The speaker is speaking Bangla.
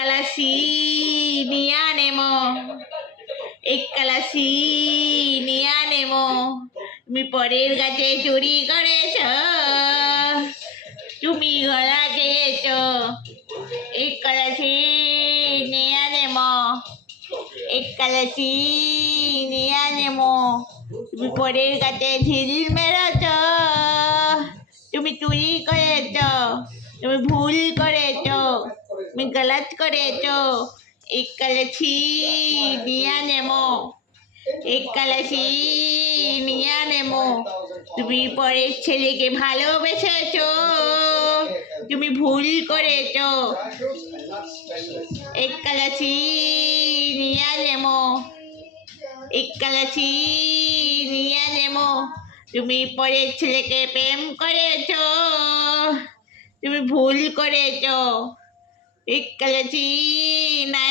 এককালাসি নিয়া নেমো, এককালাসি নিয়া নেমো। তুমি পরের গাছে চুরি করেছ, তুমি গলা খেয়েছ। এককালাসি নিয়া নেমো, এককালাসি নিয়া নেমো। তুমি পরের গাছে ঢিল মেরেছ, তুমি চুরি করেছ, তুমি ভুল করেছ, তুমি গলত করেছ। এককালাসি নিয়া নেমো, এককালাসি নিয়া নেমো। তুমি পরের ছেলেকে ভালোবেসেছ, তুমি ভুল করেছ। এককালাসি নিয়া নেমো, এককালাসি নিয়া নেমো। তুমি পরের ছেলেকে প্রেম করেছ, তুমি ভুল করেছ। এককালাসি নাই